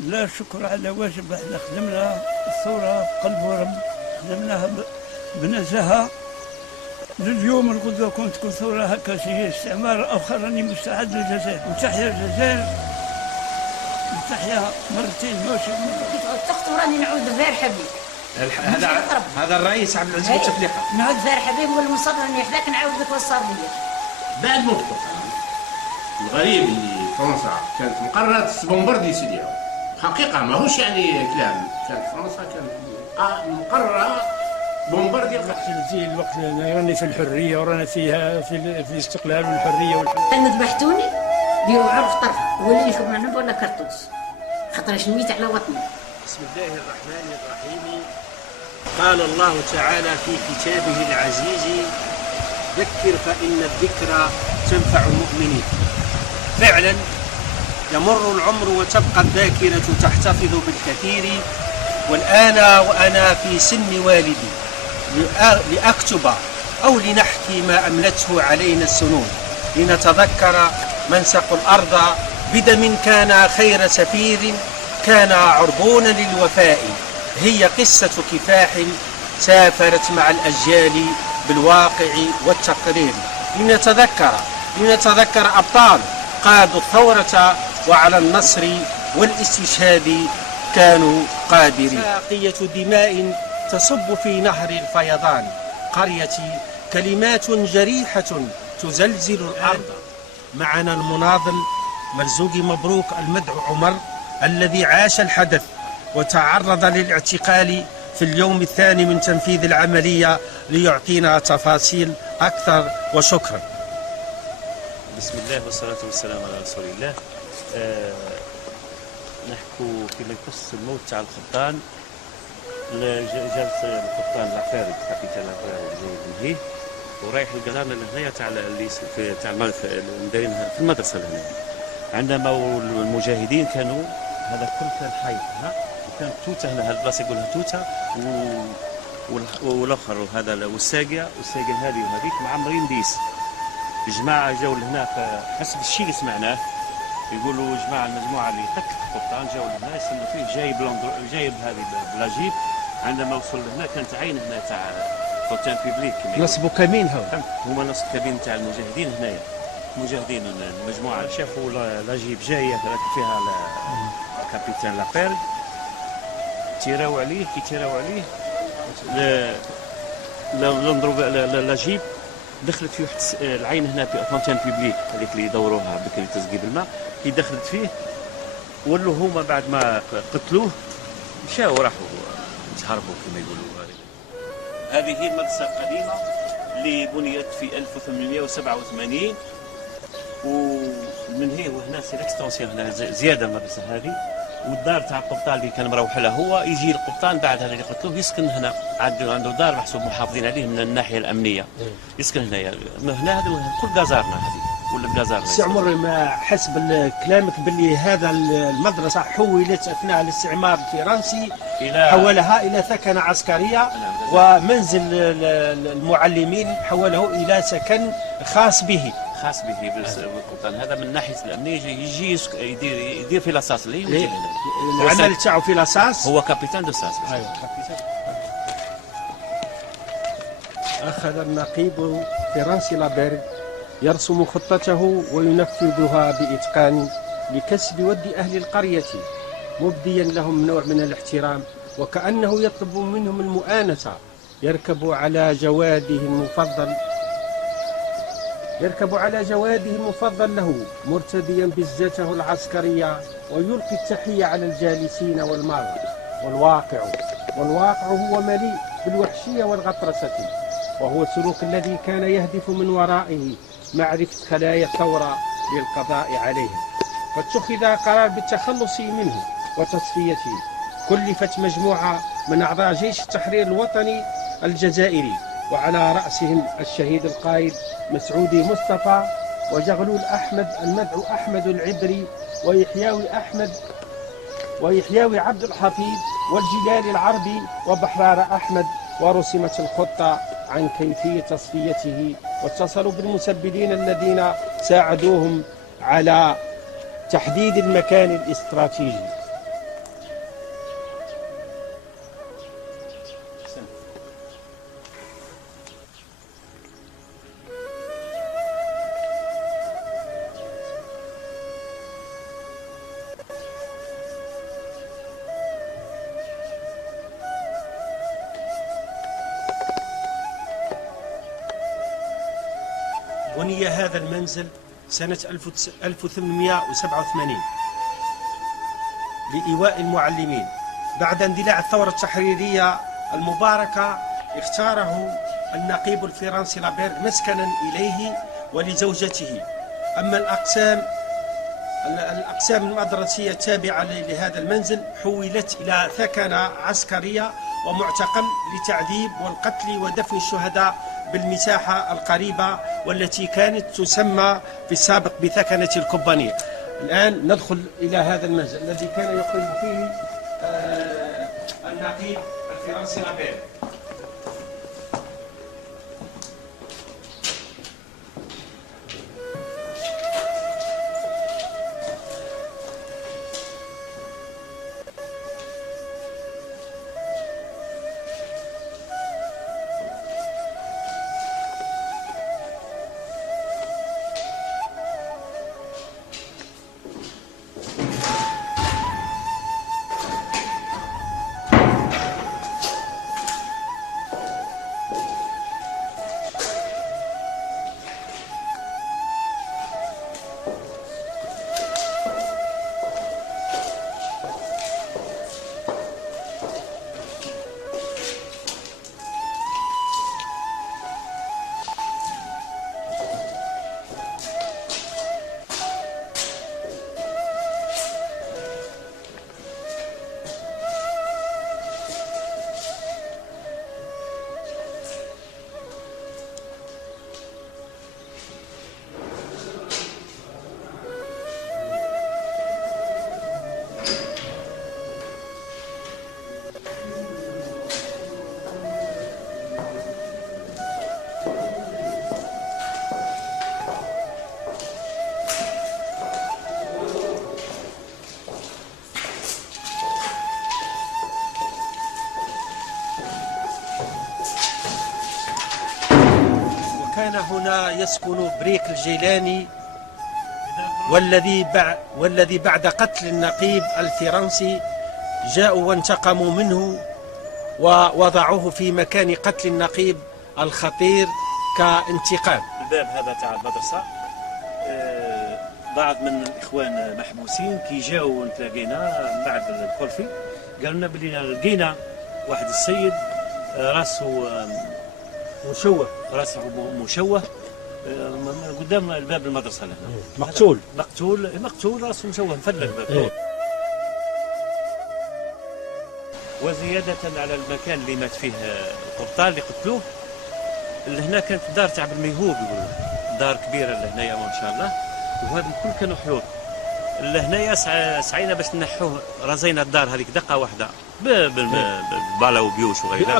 لا شكر على واجب. احنا خدمنا الثورة في قلب ورم، خدمناها بنزاهة. لليوم الغدوة كنت تكون ثورة هكا شيء استعمار آخر، راني مستعد للجزائر. وتحيا الجزائر، وتحيا مرتين ماشي. تخت وراني نعود بارحة بيك. هذا الرئيس عبد العزيز بوتفليقة. نعود بارحة بيك ونقول مصر راني حداك نعاود بك وصار لي. بعد نقطة الغريب اللي فرنسا كانت مقررة تبومبردي سوريا، حقيقة ماهوش يعني كلام، كانت فرنسا كانت مقررة بومبردي. في الوقت راني في الحرية ورانا فيها في الاستقلال والحرية ذبحتوني ديروا عرف طرف ولي لكم عنب ولا كرتوس، خاطرش نميت على وطني. بسم الله الرحمن الرحيم. قال الله تعالى في كتابه العزيز: ذكر فإن الذكرى تنفع المؤمنين. فعلا يمر العمر وتبقى الذاكرة تحتفظ بالكثير. والآن وأنا في سن والدي لأكتب أو لنحكي ما أملته علينا السنون، لنتذكر من سقوا الأرض بدم كان خير سفير، كان عربونا للوفاء. هي قصة كفاح سافرت مع الأجيال بالواقع والتقرير، لنتذكر أبطال قادوا الثورة وعلى النصر والاستشهاد كانوا قادرين. ساقية دماء تصب في نهر الفيضان، قريتي كلمات جريحة تزلزل الأرض. معنا المناضل مرزوقي مبروك المدعو عمر، الذي عاش الحدث وتعرض للاعتقال في اليوم الثاني من تنفيذ العملية، ليعطينا تفاصيل أكثر. وشكرا. بسم الله والصلاة والسلام على رسول الله. نحكو كما يخص الموت تاع القبطان. جالس القبطان لافارد كابيتان لافارد جاي لهيه ورايح القرانه لهنايا تاع مدايرينها في المدرسه لهنا. عندما المجاهدين كانوا هذا كل كان حي ها، وكان توته هنا هالبلاصه يقولها توته والاخر هذا والساقيه هذه وهذيك معمرين ديس. جماعه جاوا لهنا حسب الشيء اللي سمعناه يقولوا جماعه المجموعه اللي قتلت القبطان جاوا لهنا يسموا فيه جايب هذه بلاجيب. عندما وصل لهنا كانت عين هنا تاع فوتان بيبليك نصبوا كمين هما نصب كابين تاع المجاهدين هنايا. المجاهدين المجموعه شافوا لاجيب جايه فيها كابيتان لابيرد، تيراو عليه نضرب لاجيب دخلت فيه واحد العين هنا في فونتان بيبليك هذيك اللي يدوروها بكري تسقي بالماء. كي دخلت فيه ولوا هما بعد ما قتلوه مشاو راحوا تهربوا كما يقولوا. هذه هي المدرسة القديمة اللي بنيت في 1887 ومن هي وهنا سي الاكستنسيون هنا زيادة المدرسة هذه. والدار تاع القبطان اللي كان مروح له هو يجي القبطان بعد هذا اللي قتلوه يسكن هنا، عنده دار محسوب محافظين عليه من الناحية الأمنية، يسكن هنايا. هنا هذا كل جازارنا هذه ولا جازارنا. سي عمر ما حسب كلامك باللي هذا المدرسة حولت أثناء الاستعمار الفرنسي حولها إلى ثكنة عسكرية، ومنزل المعلمين حوله إلى سكن خاص به بالقبطان. هذا من ناحيه الامنيه يجي يدير في لاصاص اللي العمل تاعو في لاصاص. هو كابيتان دو ساس. ايوه كابيتان. اخذ النقيب فرانسي لابيرد يرسم خطته وينفذها باتقان لكسب ود اهل القريه، مبديا لهم نوع من الاحترام وكانه يطلب منهم المؤانسه. يركب على جواده المفضل له مرتديا بزته العسكرية، ويلقي التحية على الجالسين والمارة. والواقع هو مليء بالوحشية والغطرسة، وهو السلوك الذي كان يهدف من ورائه معرفة خلايا الثورة للقضاء عليها، فاتخذ قرار بالتخلص منه وتصفيته. كلفت مجموعة من أعضاء جيش التحرير الوطني الجزائري وعلى رأسهم الشهيد القائد مسعودي مصطفى وجغلول أحمد المدعو أحمد العبري ويحياوي عبد الحفيظ والجلال العربي وبحرار أحمد، ورسمت الخطة عن كيفية تصفيته، واتصلوا بالمسببين الذين ساعدوهم على تحديد المكان الاستراتيجي. بني هذا المنزل سنة 1887 لإيواء المعلمين. بعد اندلاع الثورة التحريرية المباركة اختاره النقيب الفرنسي لابيرغ مسكنا إليه ولزوجته. أما الأقسام المدرسية التابعة لهذا المنزل حولت إلى ثكنة عسكرية ومعتقل للتعذيب والقتل ودفن الشهداء بالمساحة القريبة والتي كانت تسمى في السابق بثكنة الكوبانية. الآن ندخل إلى هذا المنزل الذي كان يقيم فيه النقيب الفرنسي لابيرغ. كان هنا يسكن بريك الجيلاني والذي بعد قتل النقيب الفرنسي جاءوا وانتقموا منه ووضعوه في مكان قتل النقيب الخطير كانتقام. الباب هذا تاع المدرسة بعض من الإخوان محبوسين كي جاوا نتلاقينا بعد الكولفي قالوا لنا بلي لقينا واحد السيد راسه مشوه قدام الباب المدرسة لهنا. مقتول راسه مشوه مفلق الباب. وزيادة على المكان اللي مات فيه القبطان اللي قتلوه، اللي هنا كانت دار تاع بالميهوب يقولوا، دار كبيرة اللي هنايا ما شاء الله، وهذا الكل كانوا حيوط. اللي هنايا سعينا باش نحوه، رزينا الدار هذيك دقة واحدة ببالا وبيوش وغيرها،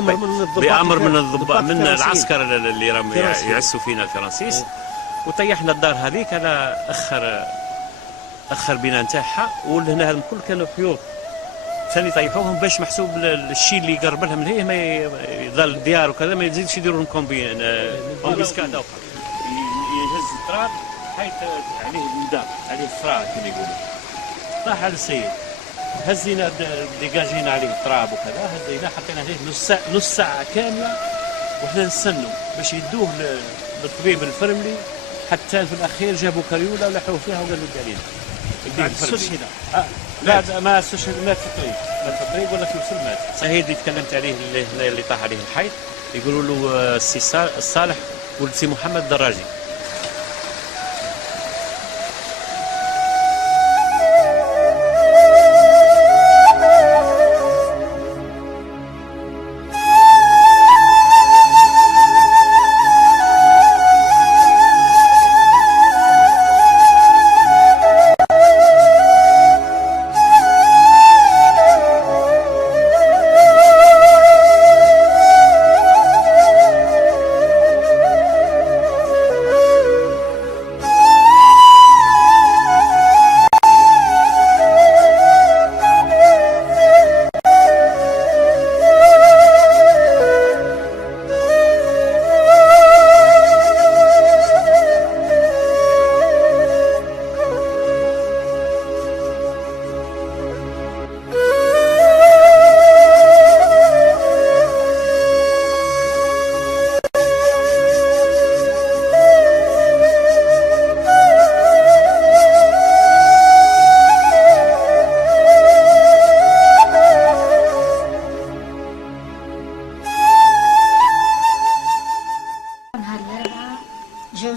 بأمر من الضباط من العسكر اللي راهم يعسوا فينا الفرنسيس، وطيحنا الدار هذيك. على اخر بنا نتاعها، والهنا الكل كانوا حيوط ثاني طيحوهم باش محسوب الشيء اللي يقرب لهم لهيه ما يظل الديار وكذا ما يزيدش يديروا لهم كومبيسكات اخرى. يهز التراب حيث عليه المدار عليه الفراغ كما يقولوا. طاح على السيد، هزينا ديجاجينا عليه التراب وكذا، هزينا حطينا عليه نص ساعه كامله وحنا نستنوا باش يدوه للطبيب الفرملي، حتى في الاخير جابوا كريوله ولحوا فيها وقالوا علينا. بعد استشهد. بعد ما استشهد مات في الطريق ولا في وصل مات. سعيد اللي تكلمت عليه اللي طاح عليه الحيط يقولوا له السي صالح ولد سي محمد الدراجي.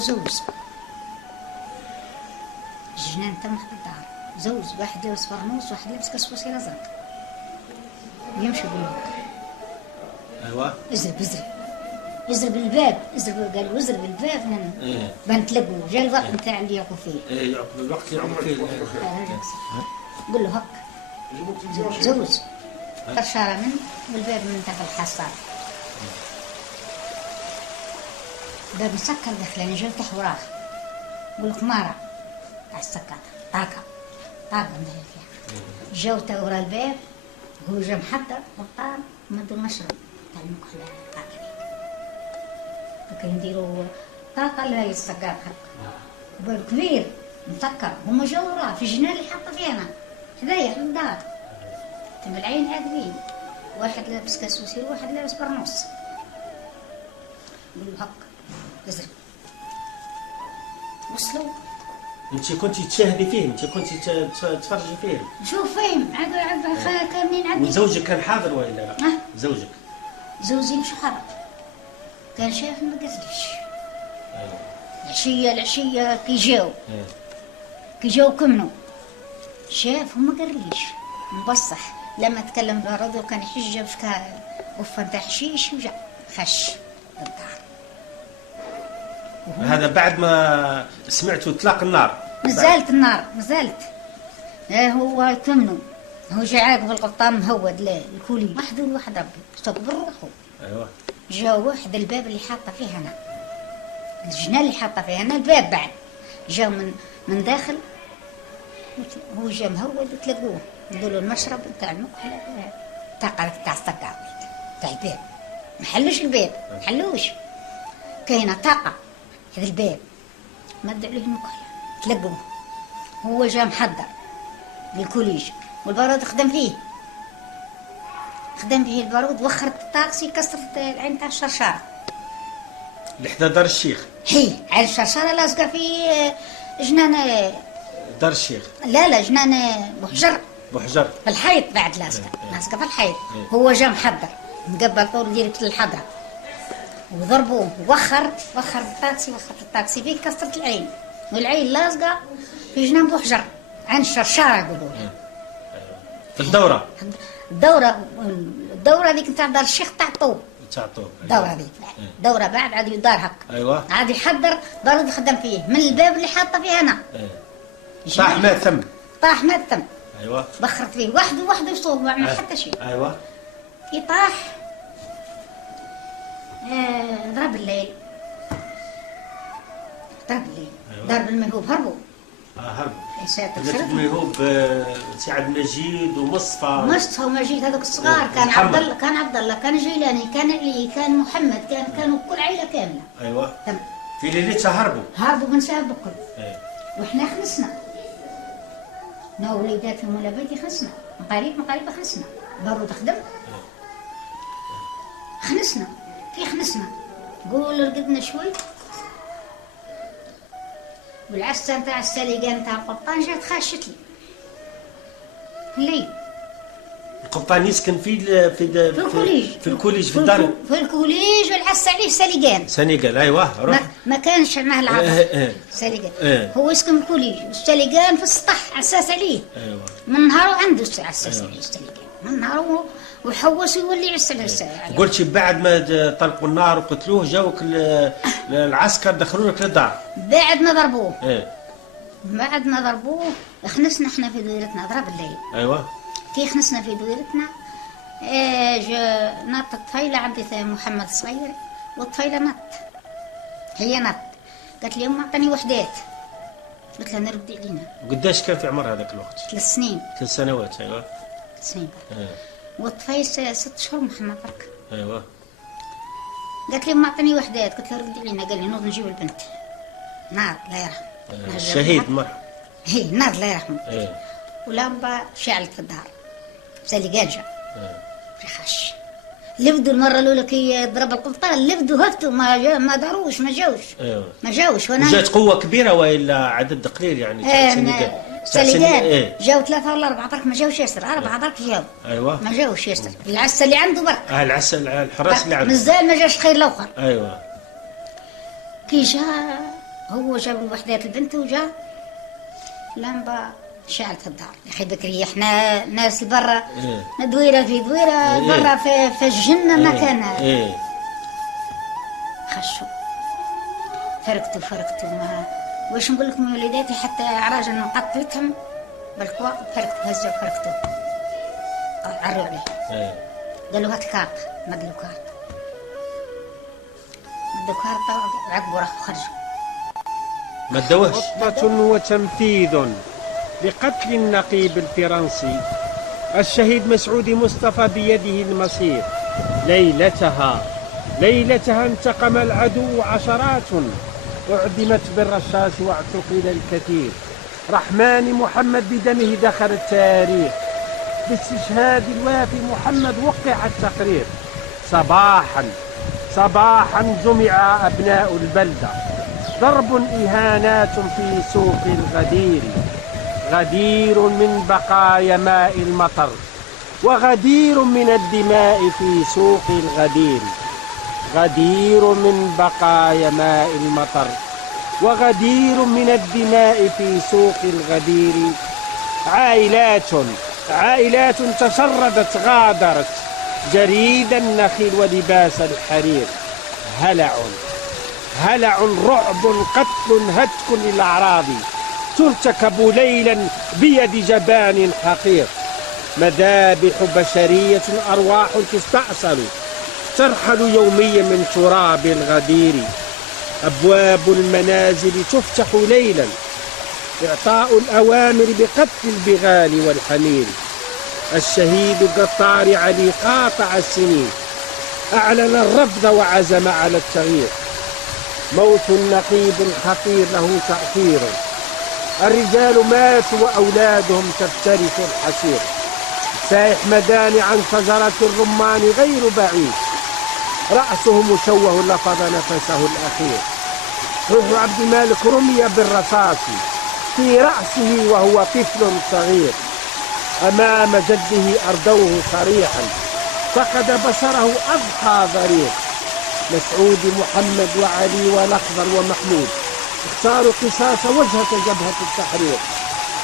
زوج الجنان تم في الدار، زوج واحد لابس فرنوس واحد لابس كسكسي ازرق، يمشي يقول لك ايوا ازرب الباب، قال ازرب الباب بنتلقوا جا الوقت نتاع اللي يعقوا فيه. يعقب الوقت يعقب فيه. قول له هك زوج طشارة من والباب من داخل الحصار، باب مسكر داخلين جا يفتح وراه، يقول لك مارا تاع السكر طاقة مدير فيها. جاو تا ورا الباب هو جا محضر غطان مدو المشرب تاع المكحلة طاقة هكا نديرو طاقة لا السكر هكا باب كبير مسكر، هما جاو وراه في الجنان اللي حاطة فيه أنا حدايا في الدار تم العين عادلين، واحد لابس كاسوسي وواحد لابس برنوس. يقولوا هك ازرق وصلوا. انت كنتي تشاهدي فيه، انت كنتي تتفرجي فيه؟ شوف فين كاملين عندي. وزوجك كان حاضر ولا لا؟ زوجي مش حاضر، كان شاف ما قاليش. العشية كي جاو كمنوا شاف وما قاليش، مبصح لما تكلم بالراديو كان يحج بشكا غفة نتاع حشيش وجا خش الدار. هذا بعد ما سمعتوا اطلاق النار؟ مازالت النار مازالت. هو كمنوا، هو جا عاقب القطان مهود الكولي وحده لواحد ربي صب بروحه. ايوه جا واحد الباب اللي حاطه فيه انا، الجنان اللي حاطه فيه انا الباب بعد جا من داخل، هو جا مهود تلاقوه نديروا المشرب نتاع المكحله تاع السكر تاع الباب، محلوش الباب محلوش، كاينه طاقه هذا الباب مد عليه المكحله تلقوه. هو جا محضر بالكوليج والبارود خدم فيه البارود، وخرت الطاكسي كسرت العين تاع الشرشاره لحدا دار الشيخ. هي عين الشرشاره لاصقه في جنان دار الشيخ. لا جنان بحجر في الحيط بعد لاصقه في الحيط. هو جا محضر مقبل طول ديريكت للحضره وضربوه وخر الطاكسي فيه كسرت العين، والعين لاصقه في جنان بحجر عين الشرشاره يقولوا في الدوره هذيك نتاع دار الشيخ تاع الطوب الدوره هذيك دوره بعد عاد يدار هكا. ايوه عاد يحضر بارود يخدم فيه من الباب اللي حاطه فيه انا. طاح ما ثم. ايوه بخرت فيه وحده يصوب ما عمل حتى شيء. ايوه يطاح ضرب الليل ضرب المهوب هربوا. المهوب سعد مجيد ومصطفى ومجيد هذوك الصغار، كان عبد الله كان جيلاني كان علي كان محمد كانوا كل عائله كامله. ايوه في ليلتها هربوا من سبب الكل. واحنا خلصنا نا وليداتهم ولا بيتي خلصنا مقاريب خلصنا بارود خدم خلصنا قولوا رقدنا شوي والعسة نتاع السالقة نتاع القبطان جات خاشت لي الليل. القبطان يسكن في الكوليج في الدار في الكوليج والعسة عليه سالقان. ايوه روح ما كانش معه العطر سالقان. هو يسكن في الكوليج والسالقان في السطح عساس عليه. ايوه من نهاره عنده عساس عليه السالقان من نهاره وحوس يولي يعسل عليه. قلتي بعد ما طلقوا النار وقتلوه جاوك العسكر دخلوا لك للدار بعد ما ضربوه. بعد ما ضربوه خنسنا احنا في دويرتنا ضرب الليل. ايوه كي خنسنا في دويرتنا نط الطفيله عندي محمد صغير والطفيله هي نط قالت لي أم اعطني وحدات، قلت لها نردي علينا. وقداش كان في عمر هذاك الوقت؟ 3 سنين. 3 سنوات. ايوه 3 سنين. والطفيل 6 شهور محمد برك. ايوه قالت لي أم اعطني وحدات، قلت لها ردي علينا. قال لي نوض نجيب البنت. نار لا يرحم الشهيد مرحبا. هي نار لا يرحم. ولمبة شعلت في الدار سالقان جا خش لبدوا المرة الأولى كي ضرب القبطان لبدوا هفتوا ما داروش ما جاوش وانا جات قوة كبيرة ولا عدد قليل يعني؟ سالقان جاو 3 ولا 4 درك ما جاوش ياسر. 4 درك جاو. ايوه ما جاوش ياسر. العسة اللي عنده برك العسة الحراس اللي عنده مازال ما جاش خير الآخر. ايوه كي جا هو جاب الوحدات البنت وجا لمبة شعلت الدار. يا أخي بكري إحنا ناس برا دويرة في دويرة برا في الجنة ما كان. خشوا فرقتوا ما واش نقول لكم يا وليداتي، حتى عراج أنا قتلتهم بالكوا فرقتوا هزوا فرقتوا عروا عليه. قالوا هات كارت، مدلوا كارت عقبوا راحوا خرجوا. ما ادوهش. خطبة وتمثيل لقتل النقيب الفرنسي الشهيد مسعود مصطفى بيده المصير. ليلتها انتقم العدو عشرات، أعدمت بالرشاش واعتقل الكثير. رحمن محمد بدمه دخل التاريخ، باستشهاد الوافي محمد وقع التقرير. صباحا جمع أبناء البلدة، ضرب إهانات في سوق الغدير. غدير من بقايا ماء المطر، وغدير من الدماء في سوق الغدير. غدير من بقايا ماء المطر، وغدير من الدماء في سوق الغدير. عائلات تشردت غادرت جريد النخيل ولباس الحرير. هلع رعب قتل هتك للأعراض، ترتكب ليلا بيد جبان حقير. مذابح بشرية أرواح تستأصل، ترحل يوميا من تراب الغدير. أبواب المنازل تفتح ليلا، إعطاء الأوامر بقتل البغال والحمير. الشهيد القطار علي قاطع السنين، أعلن الرفض وعزم على التغيير. موت النقيب الخطير له تأثير، الرجال ماتوا وأولادهم تفترس الحسير. سائح مداني عن شجرة الرمان غير بعيد، رأسه مشوه لفظ نفسه الأخير. روح عبد المالك رمي بالرصاص في رأسه وهو طفل صغير. أمام جده أردوه صريحا، فقد بصره أضحى ضرير. مسعود محمد وعلي والأخضر ومحمود اختاروا قصاص وجهة جبهة التحرير.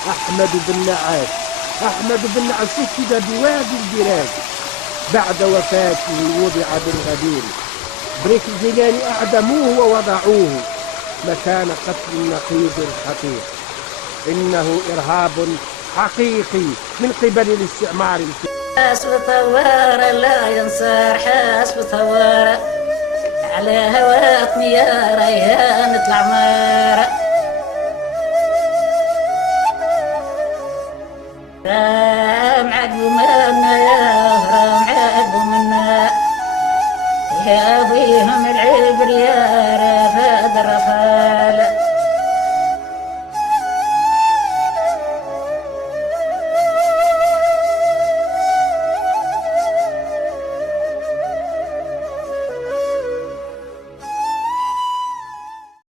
أحمد بن نعاس سفك بوادي البلاد، بعد وفاته وضع بالغدير. بريك الجيلاني أعدموه ووضعوه مكان قتل النقيب الخطير. إنه إرهاب حقيقي من قبل الاستعمار. حاسب ثوار لا ينصر، حاسب ثوار على هواتني يا ريان اطلع مار. رام عقب منا يا رام عقب منا، يا ابيهم العبر يا